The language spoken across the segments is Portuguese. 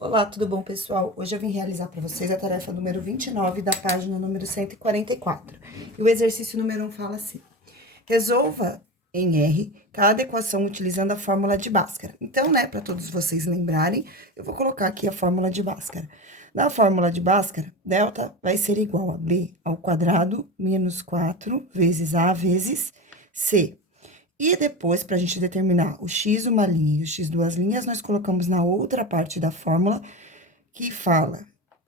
Olá, tudo bom, pessoal? Hoje eu vim realizar para vocês a tarefa número 29 da página número 144. E o exercício número 1 fala assim: resolva em R cada equação utilizando a fórmula de Bhaskara. Então, né, para todos vocês lembrarem, eu vou colocar aqui a fórmula de Bhaskara. Na fórmula de Bhaskara, delta vai ser igual a B ao quadrado menos 4 vezes A vezes C. E depois, para a gente determinar o x uma linha e o x duas linhas, nós colocamos na outra parte da fórmula, que fala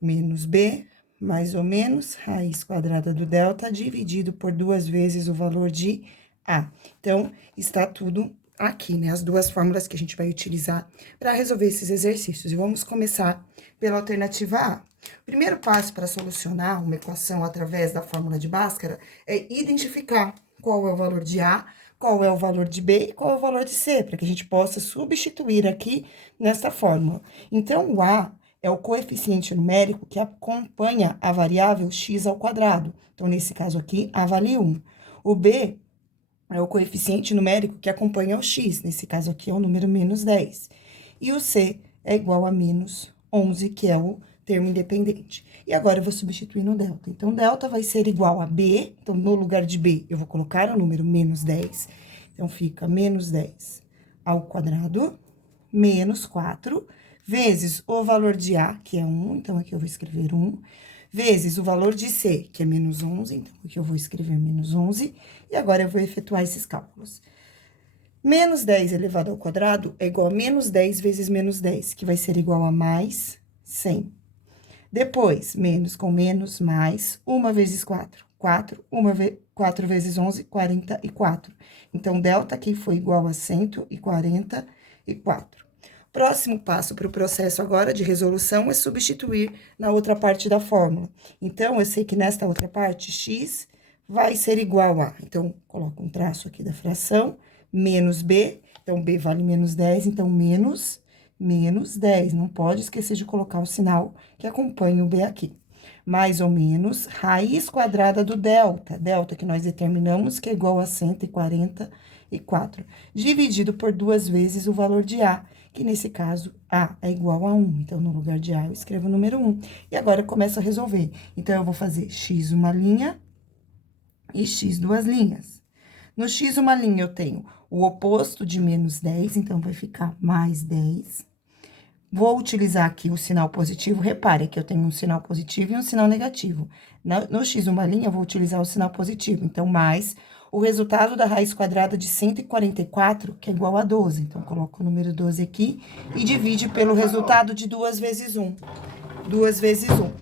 menos b, mais ou menos, raiz quadrada do delta, dividido por 2 vezes o valor de a. Então, está tudo aqui, né? As duas fórmulas que a gente vai utilizar para resolver esses exercícios. E vamos começar pela alternativa A. O primeiro passo para solucionar uma equação através da fórmula de Bhaskara é identificar qual é o valor de A, qual é o valor de B e qual é o valor de C, para que a gente possa substituir aqui nessa fórmula. Então, o A é o coeficiente numérico que acompanha a variável x ao quadrado. Então, nesse caso aqui, A vale 1. O B é o coeficiente numérico que acompanha o x, nesse caso aqui é o número menos 10. E o C é igual a menos 11, que é o termo independente. E agora eu vou substituir no delta. Então, delta vai ser igual a B, então no lugar de B eu vou colocar o número menos 10. Então, fica menos 10 ao quadrado, menos 4, vezes o valor de A, que é 1, então aqui eu vou escrever 1, vezes o valor de C, que é menos 11, então aqui eu vou escrever menos 11, e agora eu vou efetuar esses cálculos. Menos 10 elevado ao quadrado é igual a menos 10 vezes menos 10, que vai ser igual a mais 100. Depois, menos com menos, mais 1 vezes 4. 4 vezes 11, 44. Então, delta aqui foi igual a 144. Próximo passo para o processo agora de resolução é substituir na outra parte da fórmula. Então, eu sei que nesta outra parte, x vai ser igual a... Então, coloco um traço aqui da fração, menos b. Então, b vale menos 10, então, menos 10. Não pode esquecer de colocar o sinal que acompanha o b aqui. Mais ou menos, raiz quadrada do delta. Delta que nós determinamos que é igual a 144. Dividido por 2 vezes o valor de A, que nesse caso, A é igual a 1. Então, no lugar de A, eu escrevo o número 1. E agora, eu começo a resolver. Então, eu vou fazer x uma linha e x duas linhas. No x uma linha, eu tenho o oposto de menos 10, então, vai ficar mais 10. Vou utilizar aqui o sinal positivo. Repare que eu tenho um sinal positivo e um sinal negativo. No x uma linha, eu vou utilizar o sinal positivo. Então, mais o resultado da raiz quadrada de 144, que é igual a 12. Então, coloco o número 12 aqui e divide pelo resultado de 2 vezes 1. 2 vezes 1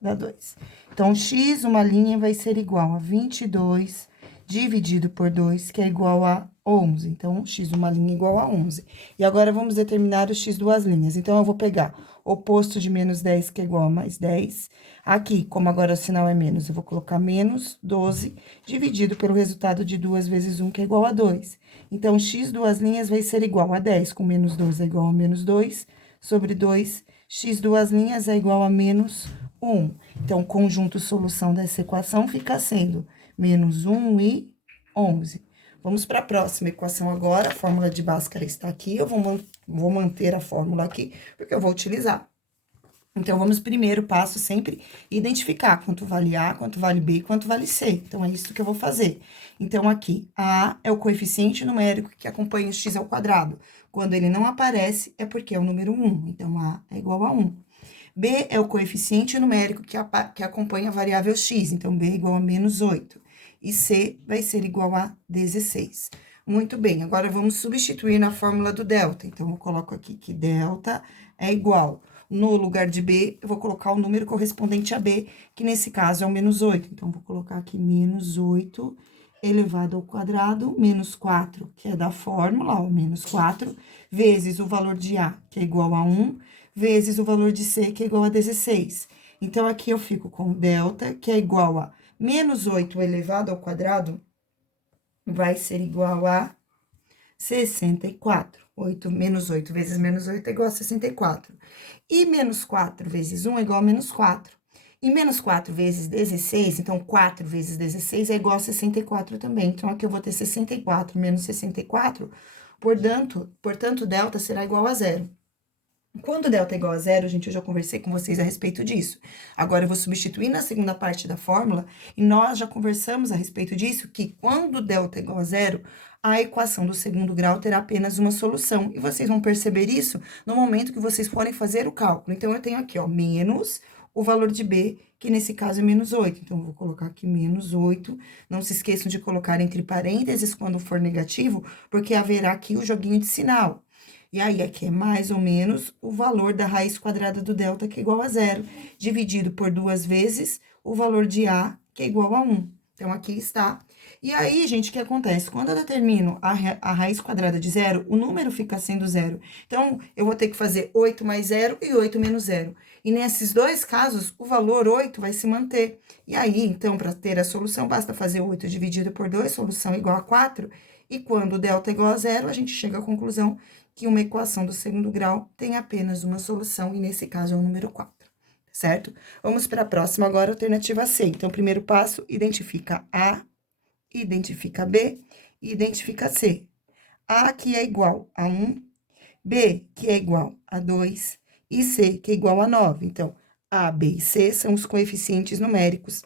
dá 2. Então, x uma linha vai ser igual a 22 dividido por 2, que é igual a 11. Então, x uma linha igual a 11. E agora, vamos determinar o x duas linhas. Então, eu vou pegar o oposto de menos 10, que é igual a mais 10. Aqui, como agora o sinal é menos, eu vou colocar menos 12 dividido pelo resultado de 2 vezes 1, que é igual a 2. Então, x duas linhas vai ser igual a 10, com menos 12 é igual a menos 2, sobre 2, x duas linhas é igual a menos 1. Então, o conjunto solução dessa equação fica sendo menos 1 e 11. Vamos para a próxima equação agora. A fórmula de Bhaskara está aqui. Eu vou manter a fórmula aqui, porque eu vou utilizar. Então, vamos primeiro passo sempre identificar quanto vale A, quanto vale B, quanto vale C. Então, é isso que eu vou fazer. Então, aqui, A é o coeficiente numérico que acompanha o x ao quadrado. Quando ele não aparece, é porque é o número 1. Então, A é igual a 1. B é o coeficiente numérico que acompanha a variável x, então, B é igual a menos 8. E C vai ser igual a 16. Muito bem, agora vamos substituir na fórmula do delta. Então, eu coloco aqui que delta é igual. No lugar de B, eu vou colocar o número correspondente a B, que nesse caso é o menos 8. Então, vou colocar aqui menos 8 elevado ao quadrado, menos 4, que é da fórmula, ó, menos 4, vezes o valor de A, que é igual a 1, vezes o valor de C, que é igual a 16. Então, aqui eu fico com delta, que é igual a menos 8 elevado ao quadrado, vai ser igual a 64. Menos 8 vezes menos 8 é igual a 64. E menos 4 vezes 1 é igual a menos 4. E menos 4 vezes 16, então, 4 vezes 16 é igual a 64 também. Então, aqui eu vou ter 64 menos 64, portanto, delta será igual a 0. Quando delta é igual a zero, gente, eu já conversei com vocês a respeito disso. Agora, eu vou substituir na segunda parte da fórmula, e nós já conversamos a respeito disso, que quando delta é igual a zero, a equação do segundo grau terá apenas uma solução. E vocês vão perceber isso no momento que vocês forem fazer o cálculo. Então, eu tenho aqui, ó, menos o valor de B, que nesse caso é menos 8. Então, eu vou colocar aqui menos 8. Não se esqueçam de colocar entre parênteses quando for negativo, porque haverá aqui o joguinho de sinal. E aí, aqui é mais ou menos o valor da raiz quadrada do delta, que é igual a zero, dividido por 2 vezes o valor de A, que é igual a 1. Então, aqui está. E aí, gente, o que acontece? Quando eu determino a raiz quadrada de zero, o número fica sendo zero. Então, eu vou ter que fazer 8 mais zero e 8 menos zero. E nesses dois casos, o valor 8 vai se manter. E aí, então, para ter a solução, basta fazer 8 dividido por 2, solução igual a 4. E quando o delta é igual a zero, a gente chega à conclusão que uma equação do segundo grau tem apenas uma solução, e nesse caso é o número 4, certo? Vamos para a próxima agora, alternativa C. Então, primeiro passo, identifica A, identifica B, e identifica C. A, que é igual a 1, B, que é igual a 2, e C, que é igual a 9. Então, A, B e C são os coeficientes numéricos.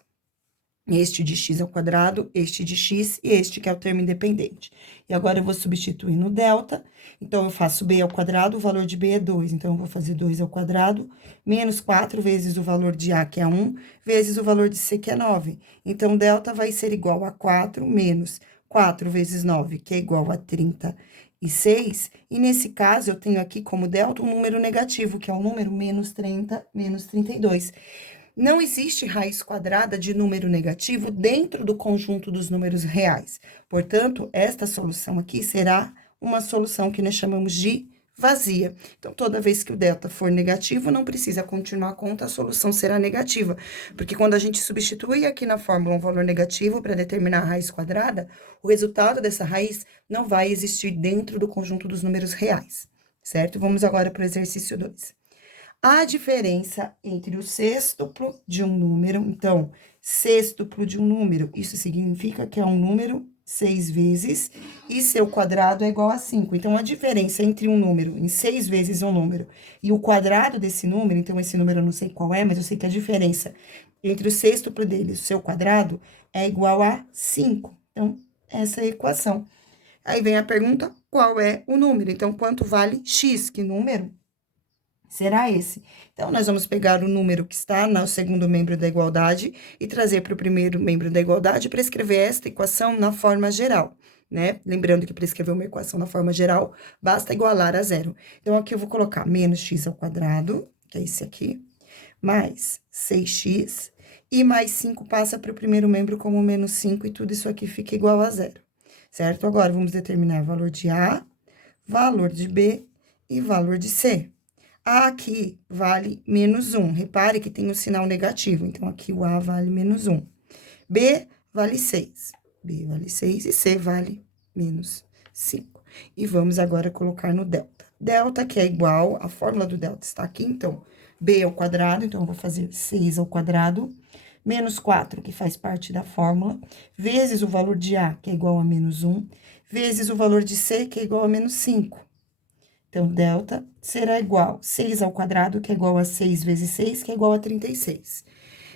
Este de x ao quadrado, este de x e este que é o termo independente. E agora, eu vou substituir no delta. Então, eu faço b ao quadrado, o valor de b é 2. Então, eu vou fazer 2 ao quadrado, menos 4 vezes o valor de a, que é 1, vezes o valor de c, que é 9. Então, delta vai ser igual a 4 menos 4 vezes 9, que é igual a 36. E nesse caso, eu tenho aqui como delta um número negativo, que é o número menos 30, menos 32. Não existe raiz quadrada de número negativo dentro do conjunto dos números reais. Portanto, esta solução aqui será uma solução que nós chamamos de vazia. Então, toda vez que o delta for negativo, não precisa continuar a conta, a solução será negativa. Porque quando a gente substitui aqui na fórmula um valor negativo para determinar a raiz quadrada, o resultado dessa raiz não vai existir dentro do conjunto dos números reais, certo? Vamos agora para o exercício 2. A diferença entre o sextuplo de um número, então, sextuplo de um número, isso significa que é um número 6 vezes, e seu quadrado é igual a 5. Então, a diferença entre um número em 6 vezes um número e o quadrado desse número, então, esse número eu não sei qual é, mas eu sei que a diferença entre o sextuplo dele e o seu quadrado é igual a 5. Então, essa é a equação. Aí vem a pergunta, qual é o número? Então, quanto vale x? Que número será esse? Então, nós vamos pegar o número que está no segundo membro da igualdade e trazer para o primeiro membro da igualdade para escrever esta equação na forma geral, né? Lembrando que para escrever uma equação na forma geral, basta igualar a zero. Então, aqui eu vou colocar menos x ao quadrado, que é esse aqui, mais 6x, e mais 5 passa para o primeiro membro como menos 5, e tudo isso aqui fica igual a zero, certo? Agora, vamos determinar valor de A, valor de B e valor de C. A aqui vale menos 1. Repare que tem o sinal negativo. Então, aqui o A vale menos 1. B vale 6. B vale 6 e C vale menos 5. E vamos agora colocar no delta. Delta, que é igual, a fórmula do delta está aqui, então, B ao quadrado, então, eu vou fazer 6 ao quadrado, menos 4, que faz parte da fórmula, vezes o valor de A, que é igual a menos 1, vezes o valor de C, que é igual a menos 5. Então, delta será igual a 6 ao quadrado, que é igual a 6 vezes 6, que é igual a 36.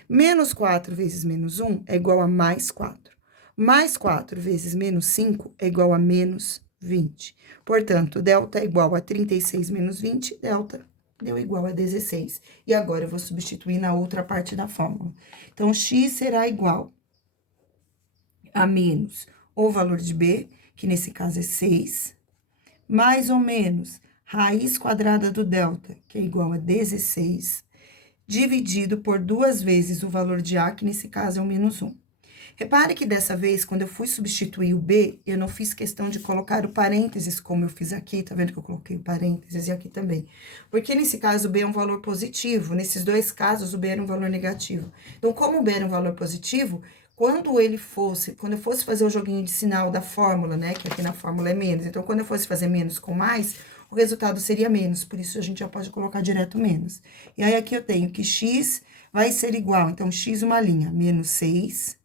Menos 4 vezes menos 1 é igual a mais 4. Mais 4 vezes menos 5 é igual a menos 20. Portanto, delta é igual a 36 menos 20, delta deu igual a 16. E agora, eu vou substituir na outra parte da fórmula. Então, x será igual a menos o valor de b, que nesse caso é 6, mais ou menos raiz quadrada do delta, que é igual a 16, dividido por 2 vezes o valor de A, que nesse caso é o menos 1. Repare que dessa vez, quando eu fui substituir o B, eu não fiz questão de colocar o parênteses, como eu fiz aqui, tá vendo que eu coloquei o parênteses e aqui também? Porque nesse caso, o B é um valor positivo, nesses dois casos, o B era um valor negativo. Então, como o B era um valor positivo, quando eu fosse fazer o joguinho de sinal da fórmula, né, que aqui na fórmula é menos, então, quando eu fosse fazer menos com mais, o resultado seria menos, por isso a gente já pode colocar direto menos. E aí, aqui eu tenho que x vai ser igual, então, x uma linha, menos 6,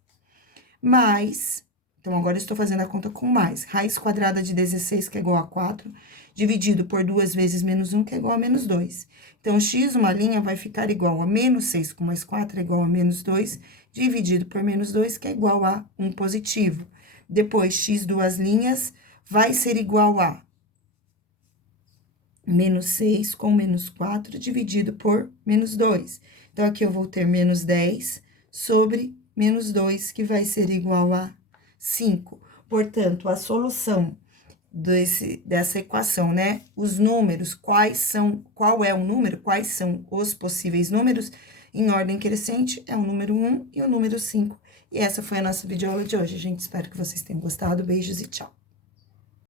mais, então, agora eu estou fazendo a conta com mais, raiz quadrada de 16, que é igual a 4, dividido por 2 vezes menos 1, que é igual a menos 2. Então, x, uma linha, vai ficar igual a menos 6 com mais 4 é igual a menos 2, dividido por menos 2, que é igual a 1 positivo. Depois, x, duas linhas, vai ser igual a menos 6 com menos 4 dividido por menos 2. Então, aqui eu vou ter menos 10 sobre menos 2, que vai ser igual a 5. Portanto, a solução dessa equação, né? Os números, qual é o número, quais são os possíveis números, em ordem crescente, é o número 1 e o número 5. E essa foi a nossa videoaula de hoje, gente. Espero que vocês tenham gostado. Beijos e tchau!